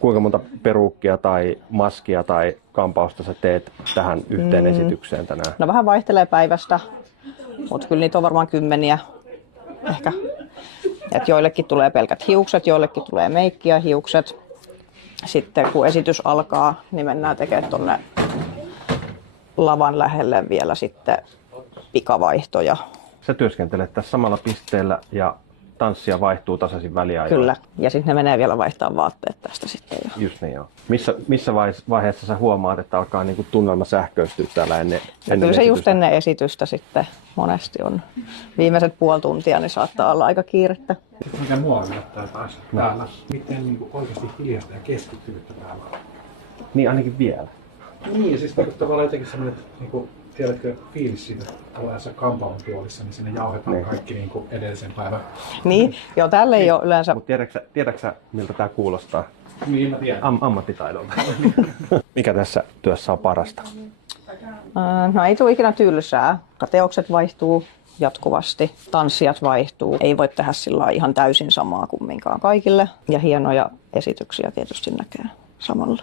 Kuinka monta peruukkia tai maskia tai kampausta sä teet tähän yhteen esitykseen tänään? No vähän vaihtelee päivästä, mutta kyllä niitä on varmaan kymmeniä ehkä. Et joillekin tulee pelkät hiukset, joillekin tulee meikki ja hiukset. Sitten kun esitys alkaa, niin mennään tekemään tuonne lavan lähelle vielä sitten pikavaihtoja. Sä työskentelet tässä samalla pisteellä ja tanssia vaihtuu tasaisin väliajoin. Kyllä, ja sitten ne menee vielä vaihtaa vaatteet tästä sitten jo. Just niin joo. Missä vaiheessa sä huomaat, että alkaa niinku tunnelma sähköistyä täällä ennen Kyllä se esitystä? just ennen esitystä sitten monesti on. Viimeiset puoli tuntia niin saattaa olla aika kiirettä. Mikä mua yllättää taas täällä, miten niin oikeasti hiljaista ja keskittynyttä täällä on. Niin ainakin vielä. Niin, siis tavallaan jotenkin semmoinen, tiedätkö, fiilis siitä tällaisessa kampaamon tuolissa, niin sinne jauhetaan kaikki edellisen päivän. Niin, joo, täällä ei ole yleensä. Mutta tiedätkö sä, miltä tää kuulostaa? Niin, mä tiedän. Ammattitaidolta. Mikä tässä työssä on parasta? No ei tule ikinä tylsää. Teokset vaihtuu jatkuvasti, tanssijat vaihtuu. Ei voi tehdä sillä ihan täysin samaa kumminkaan kaikille. Ja hienoja esityksiä tietysti näkee samalla.